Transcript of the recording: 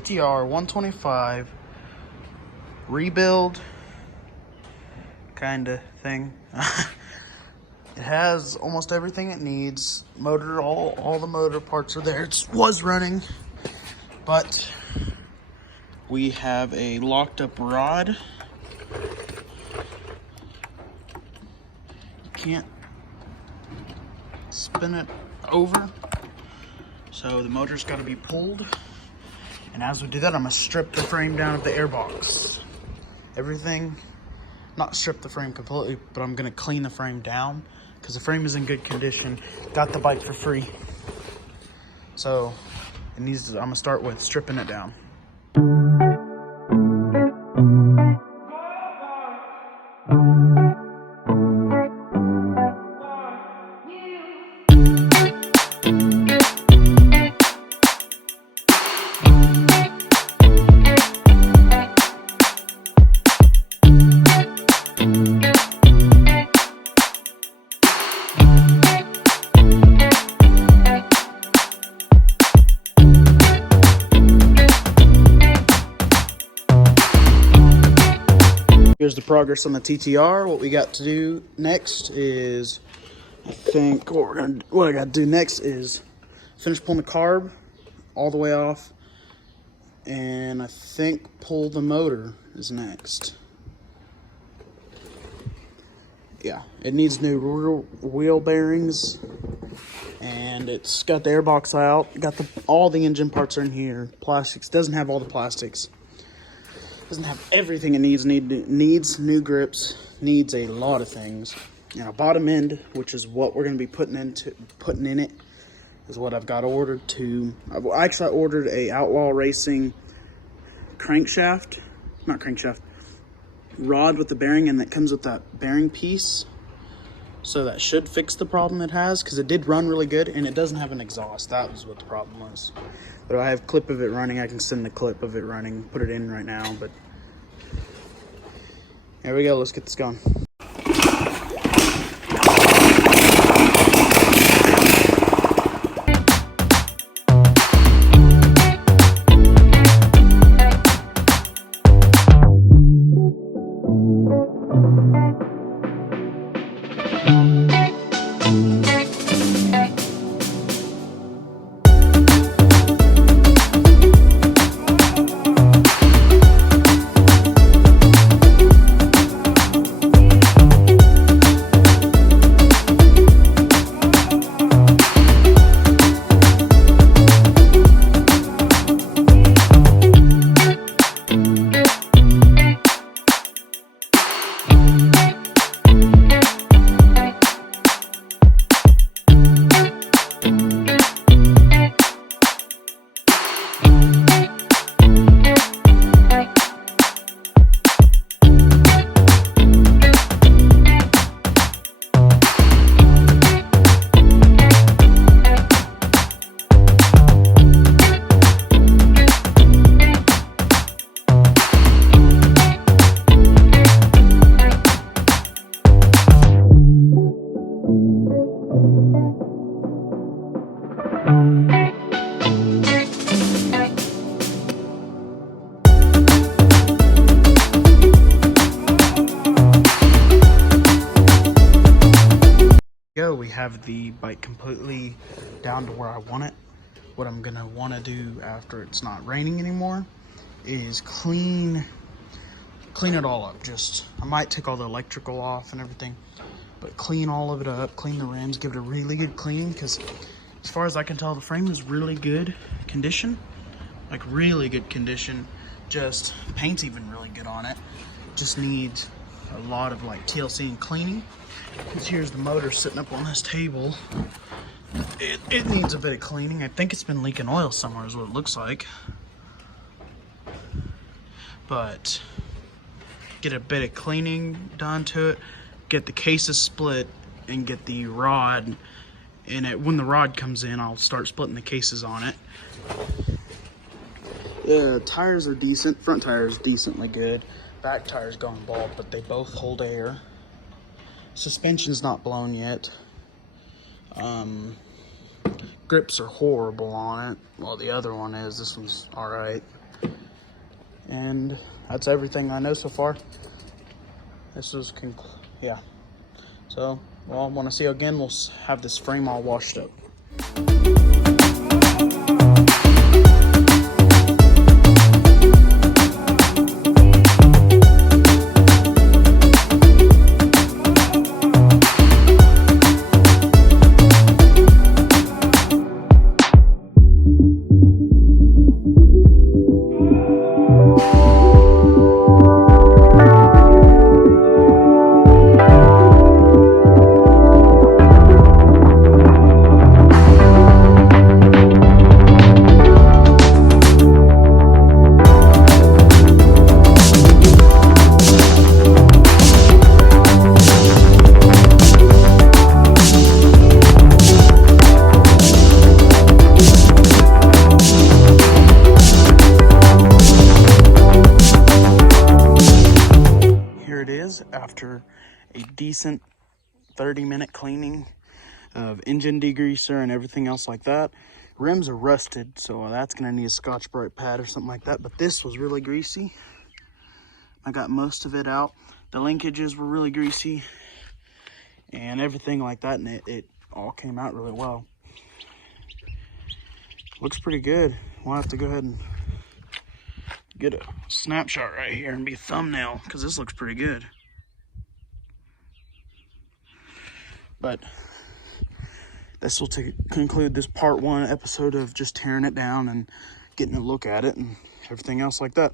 ttr125 rebuild kind of thing. It has almost everything it needs. Motor, all the motor parts are there. It was running, but we have a locked up rod. You can't spin it over, so the motor's got to be pulled. And as we do that, I'm gonna strip the frame down of the airbox. Everything, not strip the frame completely, but I'm gonna clean the frame down because the frame is in good condition. Got the bike for free. So it needs to, I'm gonna start with stripping it down. Here's the progress on the TTR. What we got to do next is, I think what I got to do next is finish pulling the carb all the way off, and I think pull the motor is next. Yeah, it needs new wheel bearings, and it's got the airbox out. Got all the engine parts are in here. Plastics doesn't have all the plastics. Doesn't have everything it needs. Needs new grips. Needs a lot of things. And a bottom end, which is what we're going to be putting in it, is what I've got ordered to. I've actually ordered a Outlaw Racing crankshaft, not crankshaft, rod with the bearing, and that comes with that bearing piece. So that should fix the problem it has, because it did run really good, and it doesn't have an exhaust. That was what the problem was. But I have a clip of it running. I can send the clip of it running, put it in right now. But here we go. Let's get this going. We have the bike completely down to where I want it. What I'm gonna want to do after it's not raining anymore is clean it all up. I might take all the electrical off and everything, but clean all of it up, clean the rims, give it a really good clean, because as far as I can tell, the frame is really good condition, like really good condition. Just paint's even really good on it. Just needs a lot of like TLC and cleaning. Because here's the motor sitting up on this table. It needs a bit of cleaning. I think it's been leaking oil somewhere is what it looks like. But get a bit of cleaning done to it. Get the cases split and get the rod in it. When the rod comes in, I'll start splitting the cases on it. The tires are decent. Front tire is decently good. Back tire's gone bald, but they both hold air. Suspension's not blown yet. Grips are horrible on it. Well, the other one is. This one's alright. And that's everything I know so far. This is, yeah. So, well, when I see you again, we'll have this frame all washed up. Here it is after a decent 30-minute cleaning of engine degreaser and everything else like that. Rims are rusted, so that's gonna need a Scotch-Brite pad or something like that, but this was really greasy. I got most of it out. The linkages were really greasy and everything like that, and it all came out really well. Looks pretty good. We'll have to go ahead and get a snapshot right here and be a thumbnail, because this looks pretty good. But this will conclude this part 1 episode of just tearing it down and getting a look at it and everything else like that.